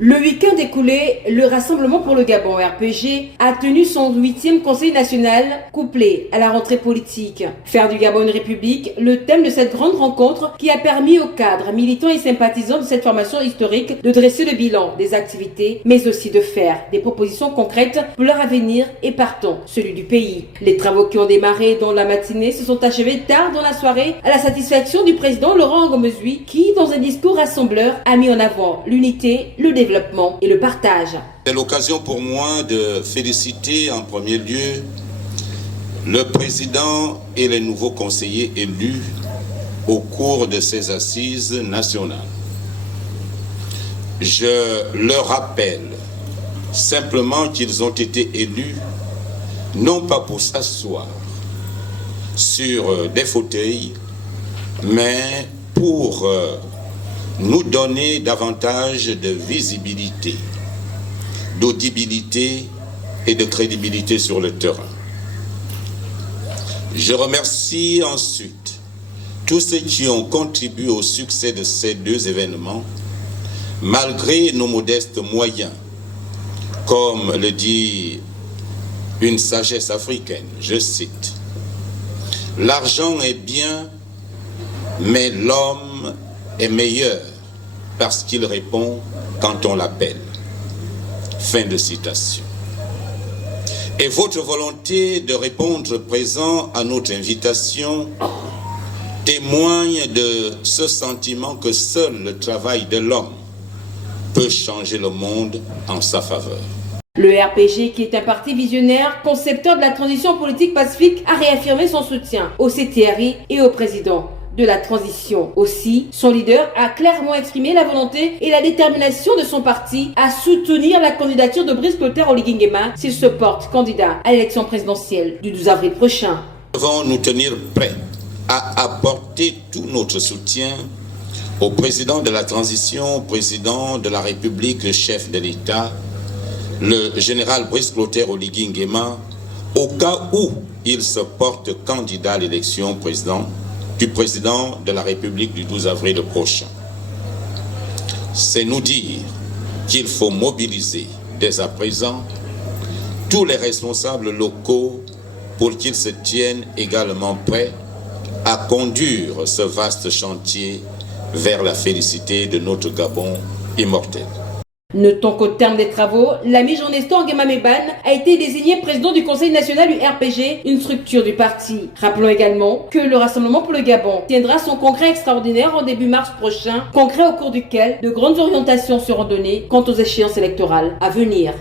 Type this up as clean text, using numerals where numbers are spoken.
Le week-end écoulé, le Rassemblement pour le Gabon RPG a tenu son 8e Conseil national couplé à la rentrée politique. Faire du Gabon une république, le thème de cette grande rencontre qui a permis aux cadres, militants et sympathisants de cette formation historique de dresser le bilan des activités, mais aussi de faire des propositions concrètes pour leur avenir et partant celui du pays. Les travaux qui ont démarré dans la matinée se sont achevés tard dans la soirée à la satisfaction du président Laurent Ngomezui qui, dans un discours rassembleur, a mis en avant l'unité, le développement et le partage. C'est l'occasion pour moi de féliciter en premier lieu le président et les nouveaux conseillers élus au cours de ces assises nationales. Je leur rappelle simplement qu'ils ont été élus non pas pour s'asseoir sur des fauteuils, mais pour nous donner davantage de visibilité, d'audibilité et de crédibilité sur le terrain. Je remercie ensuite tous ceux qui ont contribué au succès de ces deux événements, malgré nos modestes moyens. Comme le dit une sagesse africaine, je cite, « L'argent est bien, mais l'homme est meilleur parce qu'il répond quand on l'appelle. » Fin de citation. Et votre volonté de répondre présent à notre invitation témoigne de ce sentiment que seul le travail de l'homme peut changer le monde en sa faveur. Le RPG, qui est un parti visionnaire, concepteur de la transition politique pacifique, a réaffirmé son soutien au CTRI et au président de la transition. Aussi, son leader a clairement exprimé la volonté et la détermination de son parti à soutenir la candidature de Brice Clotaire Oligui Nguema s'il se porte candidat à l'élection présidentielle du 12 avril prochain. Nous devons nous tenir prêts à apporter tout notre soutien au président de la transition, au président de la République, le chef de l'État, le général Brice Clotaire Oligui Nguema, au cas où il se porte candidat à l'élection du président de la République du 12 avril prochain. C'est nous dire qu'il faut mobiliser dès à présent tous les responsables locaux pour qu'ils se tiennent également prêts à conduire ce vaste chantier vers la félicité de notre Gabon immortel. Notons qu'au terme des travaux, l'ami Jean-Nestor Nguema Mebane a été désigné président du Conseil national du RPG, une structure du parti. Rappelons également que le Rassemblement pour le Gabon tiendra son congrès extraordinaire en début mars prochain, congrès au cours duquel de grandes orientations seront données quant aux échéances électorales à venir.